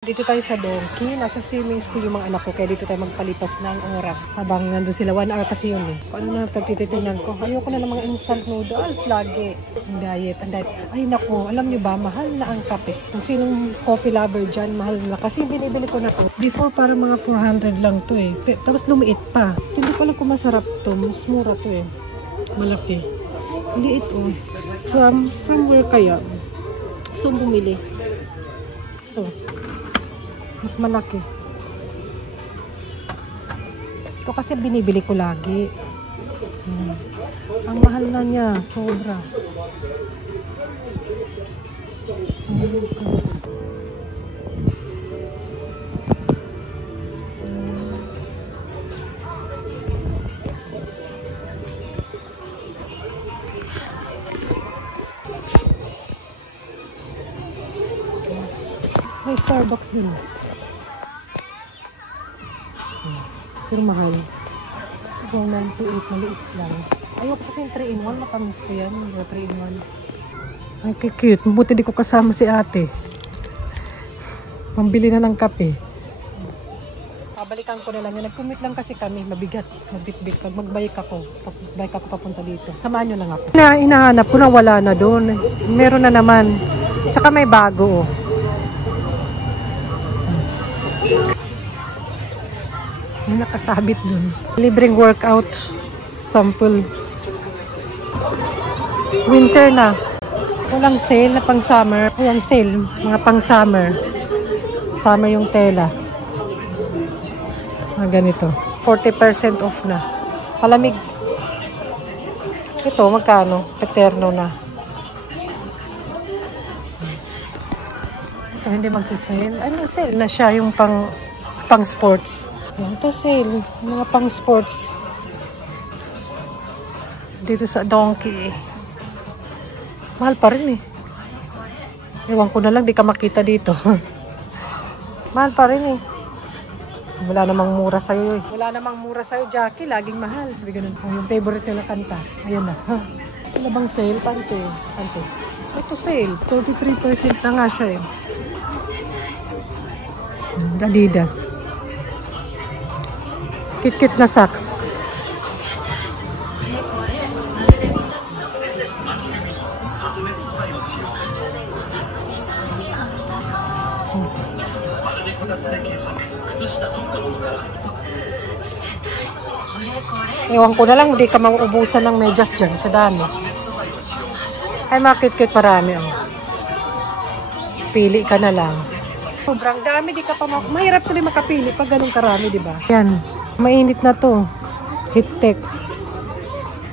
Dito tayo sa Donkey. Nasa swimming school yung mga anak ko. Kaya dito tayo magpalipas ng oras. Habang nandun sila, 1 hour kasi yun eh. Kung ano na pagtititingnan ko. Ayoko na ng mga instant noodles lagi. Ang diet. Ay naku, alam nyo ba, mahal na ang kape. Kung sinong coffee lover dyan, mahal na. Kasi binibili ko na to. Before parang mga 400 lang to eh. Tapos lumiit pa. Hindi ko alam kung masarap to. Mas mura to eh. Malaki. Liit oh. From where kaya? So bumili. Ito. Mas malaki. Ito kasi binibili ko lagi. Ang mahal na niya. Sobra. May Starbucks din. Pero mahal. So, 928, maliit lang. Ayoko kasi yung 3-in-1. Matamis ko yan. Yung 3-in-1. Ay, cute. Mabuti di ko kasama si ate. Pambili na ng kape. Pabalikan ko na lang. Nag-commute lang kasi kami. Mabigat. Magbit-bit. Pag mag-bike ako papunta dito. Samahan nyo lang ako. Inahanap ko na wala na doon. Meron na naman. Tsaka may bago. May nakasabit dun. Libreng workout sample. Winter na. Walang sale na pang summer. Walang sale. Mga pang summer. Summer yung tela. Ganito. 40% off na. Palamig. Ito, magkano? Paterno na. Ito, hindi magsisale. Ano, sale na siya yung pang sports. Ito sale, mga pang sports dito sa Donkey. Mahal pa rin eh. Ewan ko na lang, di ka makita dito. Mahal pa rin eh. Wala namang mura sa'yo eh. Wala namang mura sa'yo, Jackie. Laging mahal. Sabi ganun po. Yung favorite nyo na kanta. Ayan na. Ano bang sale? Panto. Ito sale. 33% na nga siya eh. Adidas. Cute na socks. Ewan ko na lang, hindi ka mauubusan ng medyas dyan sa dami. Ay, mga cute marami. Oh. Pili ka na lang. Sobrang dami, di ka pa mahirap tuloy makapili pag ganun karami, di ba? Yan. Mainit na to. Heat tech.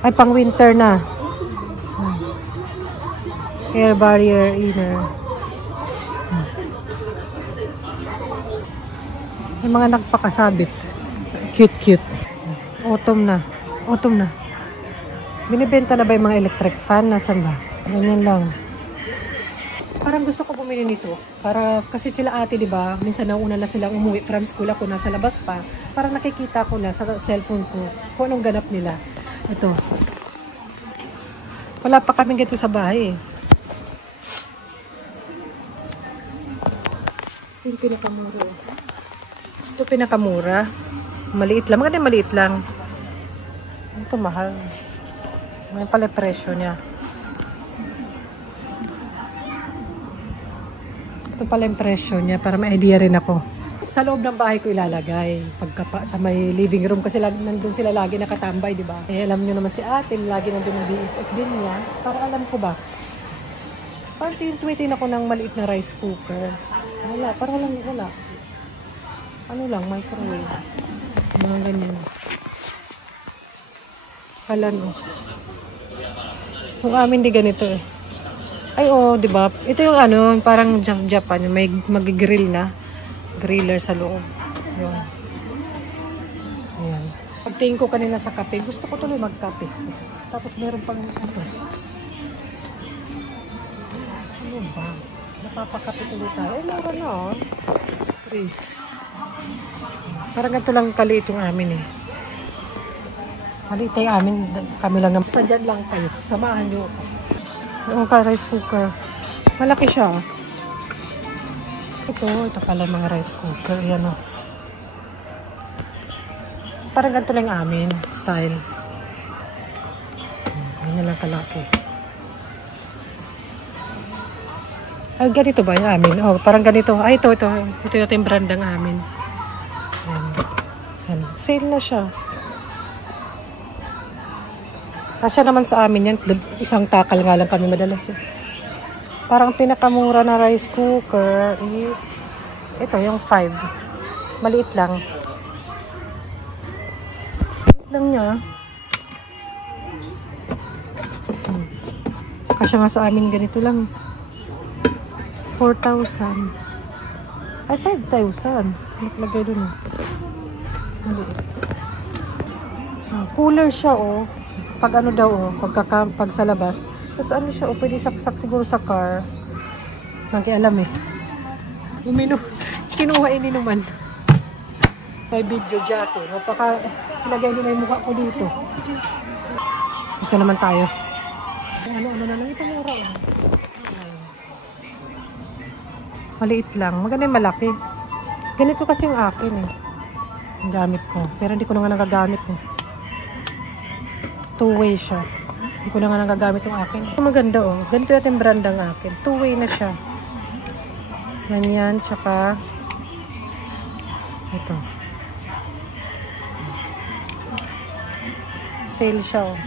Ay, pang winter na. Air barrier inner. May mga nagpakasabit. Cute. Autumn na. Binibenta na ba yung mga electric fan? Nasaan ba? Ganyan lang. Parang gusto ko bumili nito. Para, kasi sila ate, di ba? Minsan nauna na silang umuwi from school. Ako nasa labas pa. Parang nakikita ko na sa cellphone ko kung anong ganap nila. Ito. Wala pa kaming ganito sa bahay eh. Ito yung pinakamura. Ito pinakamura. Maliit lang. Maganda maliit lang. Ito mahal. May pala presyo niya. Ito pala yung presyo niya para may idea rin ako. Sa loob ng bahay ko ilalagay. Sa may living room kasi nandun sila lagi nakatambay, di ba? Eh, alam nyo naman si ate, lagi nandun ng BFF din niya. Para alam ko ba? Parang tumitin ako ng maliit na rice cooker. Wala, parang wala. Ano lang, microwave. Mga ganyan. Kalan o. Kung amin di ganito eh. Ay, oh, di ba? Ito yung ano, parang Just Japan. May mag-grill na. Griller sa loob. Yun. Ayan. Pagtingin ko kanina sa kape, gusto ko tuloy magkape. Tapos meron pang ito. Ano ba? Napapakape tuloy tayo. Ay, meron na oh. 3. Parang ganito lang kaliit yung amin eh. Maliit yung amin. Kami lang naman. Basta dyan lang kayo. Samahan nyo. Yung rice cooker. Malaki siya. Ito pala mga rice cooker. Yan o. Parang ganito lang amin style. Ganyan lang kalaki. Ay, ganito ba yung amin? Oh, parang ganito. Ay, ito yung brand ng amin. Yan. Sale na siya. Kasya naman sa amin yan. Isang takal nga lang kami madalas eh. Parang pinakamura na rice cooker is ito, yung 5. Maliit lang. Maliit lang niya. Kasya nga sa amin ganito lang. 4,000. Ay, 5,000. Naglagay dun eh. Maliit. Cooler siya oh. Pag ano daw oh, pag sa labas. Tapos ano siya oh, pwede saksak siguro sa car. Nakialam eh. Kinuha ininuman. May video jacket. Napaka ilagay din yung mukha ko dito. Ito naman tayo. Ano na lang ito mura oh. Maliit lang. Maganda yung malaki. Ganito kasi yung akin eh. Ang gamit ko. Pero hindi ko na nga nagagamit eh. Two-way siya. Hindi ko na nga nagagamit yung akin. Maganda oh. Ganito natin brand ang akin. Two-way na siya. Ganyan. Tsaka ito. Sale siya oh.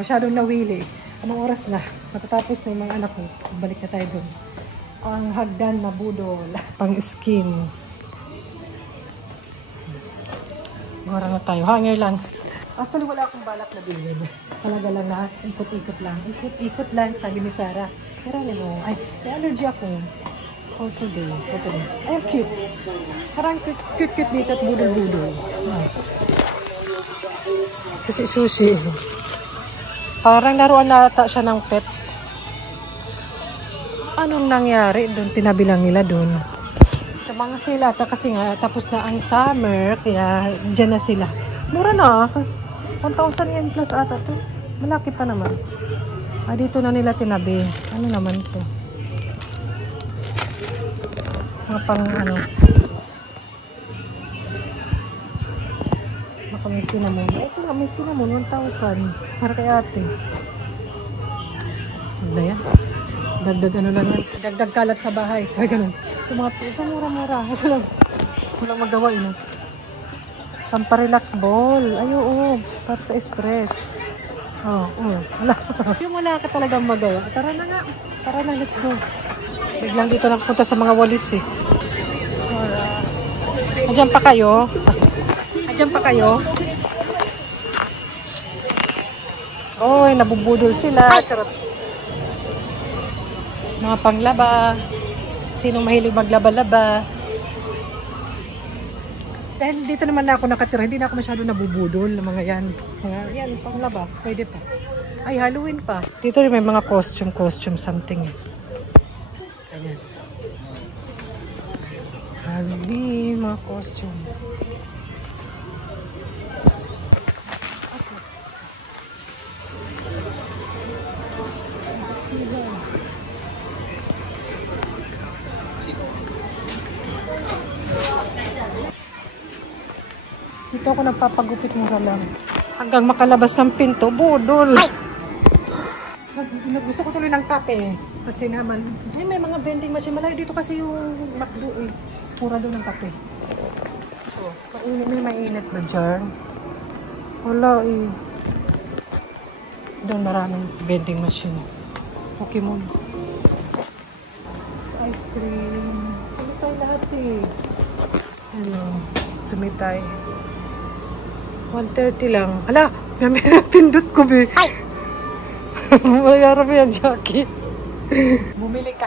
Masyadong nawili. Anong oras na? Matatapos na yung mga anak ko. Balik na tayo doon. Ang hagdan na budol. Pang skin. Gora na tayo. Hanger lang. Actually, wala akong balak na bilhin. Talaga lang na ikot-ikot lang. Ikot-ikot lang, sabi ni Sarah. Pero ano mo, ay, may allergy ako. For today. Ay, cute. Parang cute dito at budol-budol. Kasi sushi. Parang naruan nata siya ng pet. Anong nangyari doon? Tinabi lang nila doon. Sa mga sila ata kasi nga tapos na ang summer kaya dyan na sila. Mura na. 1,000 yen plus ata to. Malaki pa naman. Dito na nila tinabi. Ano naman to? Mga pang ano. May cinnamon. Ito nga, may cinnamon. 1,000. Para kay ate. Ano yan? Dagdag ano lang yan. Dagdag kalat sa bahay. Sabi ganun. Ito mga ito mura-mura. Ito lang. Walang magawa yun. Pamparelax ball. Ay, oo. Para sa stress. Wala. Yung wala ka talagang magawa. Tara na nga. Tara na, let's go. Biglang dito nakapunta sa mga walis eh. Diyan pa kayo. Diyan pa kayo. Oy, nabubudol sila. Charot. Mga panglaba. Sinong mahilig maglaba-laba. Dahil dito naman na ako nakatira, hindi na ako masyado nabubudol ng mga yan. Yan, panglaba. Pwede pa. Ay, Halloween pa. Dito rin may mga costume something. Ayan. Halloween, mga costume. Dito ako nagpapagupit mura lang. Hanggang makalabas ng pinto, budol. Gusto ko tuloy ng kape. Kasi naman, ay, may mga vending machine. Malayo dito kasi yung McDo eh. Pura doon ng kape. So, mainit ba dyan? Wala eh. Doon maraming vending machine. Pokemon. Ice cream. Sumitay lahat eh. Ano, sumitay. 130 lang. Hala, may pindot ko be. Mayara mo yan, Jackie. Bumili ka.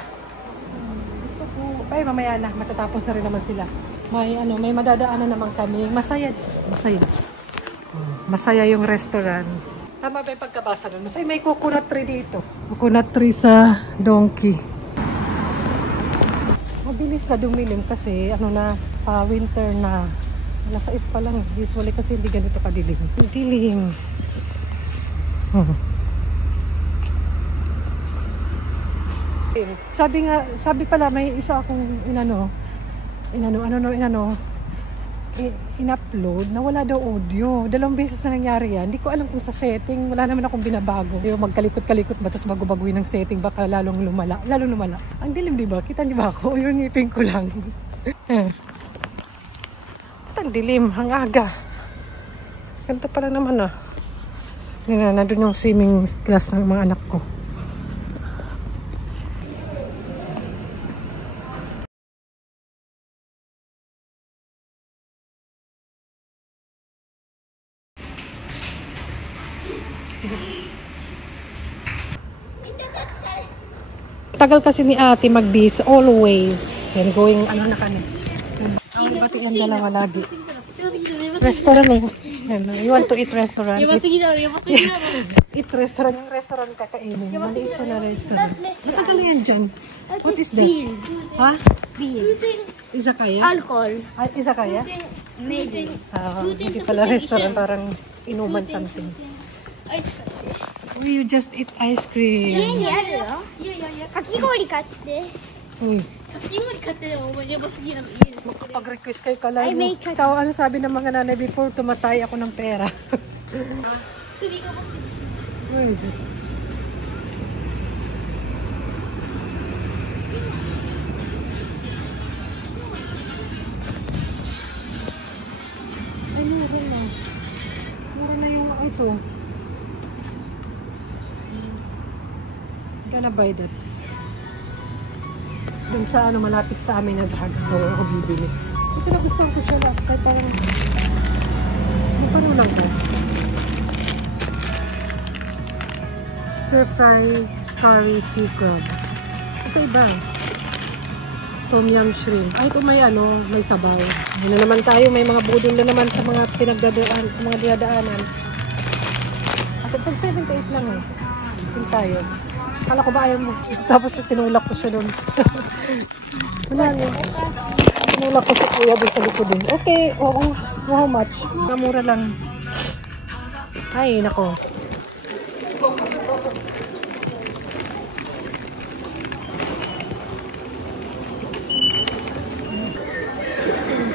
Gusto ko. Ay, mamaya na. Matatapos na rin naman sila. May madadaanan naman kami. Masaya. Masaya yung restaurant. Tama ba yung pagkabasa nun? Masaya, may coconut tree dito. Coconut tree sa Donkey. Mabilis na dumilim kasi winter na. Alas 6 pa lang. Usually kasi hindi ganito kadilim. Dilim. Sabi pala, may isa akong in-upload na wala daw audio. 2 beses na nangyari yan. Hindi ko alam kung sa setting, wala naman akong binabago. Yung magkalikot-kalikot ba, tapos bago-baguhin ng setting, baka lalong lumala. Ang dilim, di ba? Kita niyo ba ako? Yung ngipin ko lang. Ang dilim, ang aga. Ganito pala naman ah. Nandun yung swimming class ng mga anak ko. Tagal kasi ni ate mag-bis, always. Yan, going, ano na kami. Ang bati ang dalawa lagi. Restaurant eh. You want to eat restaurant? Eat restaurant. Yung restaurant kakainin. Maliit siya na restaurant. Matagal yan dyan. What is that? Ha? Izakaya? Alcohol. Izakaya? Amazing. Hindi pala restaurant. Parang inuman something. You just eat ice cream. 家にあるよ。かき氷買って。 Uy. かき氷買ってもやばすぎなの。 Magpapag-request kayo kalay I mo. make it. Ano sabi ng mga nanay before tumatay ako ng pera? Where is it? Ay, mura na. Mura na yung ito. Gonna buy that. Dun sa malapit sa amin na drugstore ako bibili. Ito na gusto ko siya last time. Parang ano lang ba? Stir fry curry sea crab. Ito iba. Tom yum shrimp. Ay, ito may may sabaw. Ayun na naman tayo. May mga budol na naman sa mga mga dinadaanan. At ito 78 lang eh. Ito tayo. Kala ko ba ayaw mo? Tapos tinulak ko siya doon. Wala nga. Tinulak ko si kuya doon sa likod din. Okay, oo. How much? Mura lang. Ay, nako.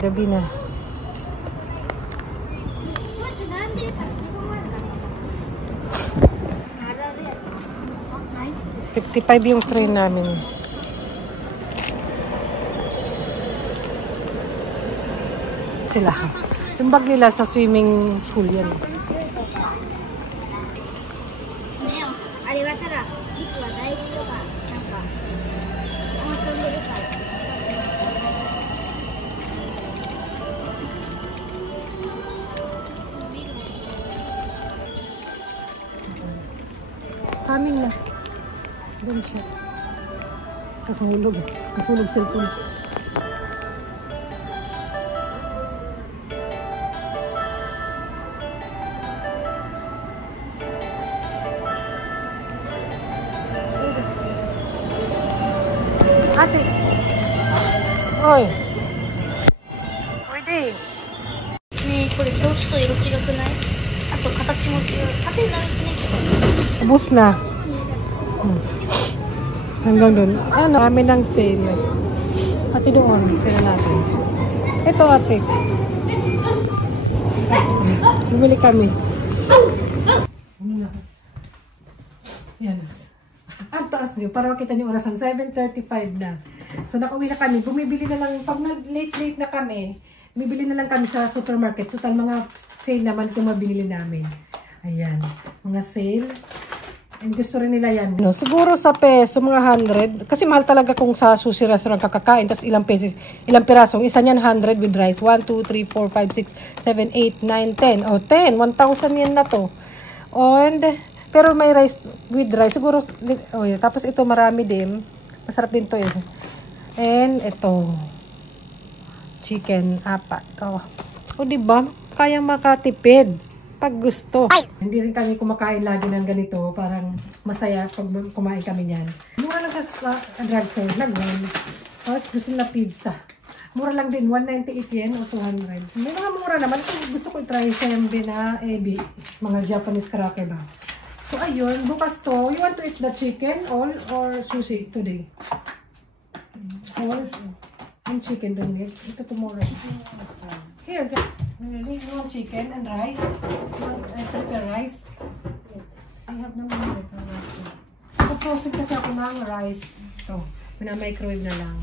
Gabi na. 55 yung train namin. Sila. Yung bag nila sa swimming school yan. あれがたら、いつは大事とか、なんか、遊んでるから。Coming na. Doon siya. Kasulog. Kasulog cellphone. Ate. Oy. Pwede. ねえ、これ表紙と色違くない？あと形も違う。縦になるね。 Ubus na. Hanggang doon. Dami ng sale. Ate doon. Kaya natin. Ito ate. Bumili kami. Yan. Ang taas nyo. Para makita nyo orasan. 7:35 na. So nakauwi na kami. Bumibili na lang. Pag late na kami, bumibili na lang kami sa supermarket. Total mga sale naman itong mabinili namin. Ayan. Mga sale. And gusto rin nila yan. No, siguro sa peso, mga 100. Kasi mahal talaga kung sa sushi restaurant kakakain. Tapos ilang pirasong. Isa niyan 100 with rice. 1, 2, 3, 4, 5, 6, 7, 8, 9, 10. O, 10. 1,000 yan na to. And, pero may rice with rice. Siguro, tapos ito marami din. Masarap din to eh. And, ito. Chicken, 4. O, diba? Kayang makatipid. Pag gusto. Hindi rin kami kumakain lagi ng ganito. Parang masaya pag kumain kami niyan. Mura lang sa drugstore. Nag-1. Tapos gusto na pizza. Mura lang din. 198 yen o 200. May mga mura naman. Gusto ko i-try sembe na ebi. Mga Japanese cracker ba. So, ayun. Bukas to. You want to eat the chicken all or sushi today? All? And chicken, don't you? Ito tomorrow. Here, really? You want chicken and rice? You want prepare rice? I have naman ito. Pag-frozen kasi ako ng rice. Ito. Microwave na lang.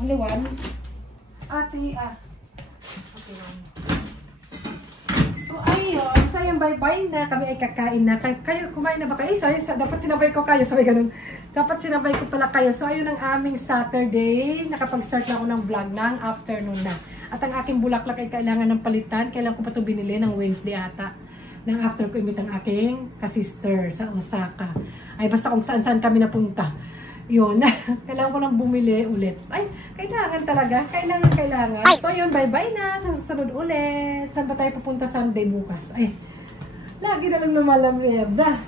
Only one? Ate, Okay lang. So, ayun. So, ayun, bye-bye na. Kami ay kakain na. Kayo, kumain na ba kayo? So, ayun, dapat sinabay ko kayo. So, ganun. Dapat sinabay ko pala kayo. So, ayun ang aming Saturday. Nakapag-start na ako ng vlog ng afternoon na. At ang aking bulaklak ay kailangan ng palitan. Kailangan ko pa ito binili ng Wednesday ata. Nang after ko imit ang aking kasister sa Osaka. Ay, basta kung saan-saan kami napunta. Yun. Kailangan ko nang bumili ulit. Ay, kailangan talaga. Kailangan. So, yun. Bye-bye na. Sa susunod ulit. Saan ba tayo pupunta Sunday bukas? Ay, lagi na lang lumalamreda.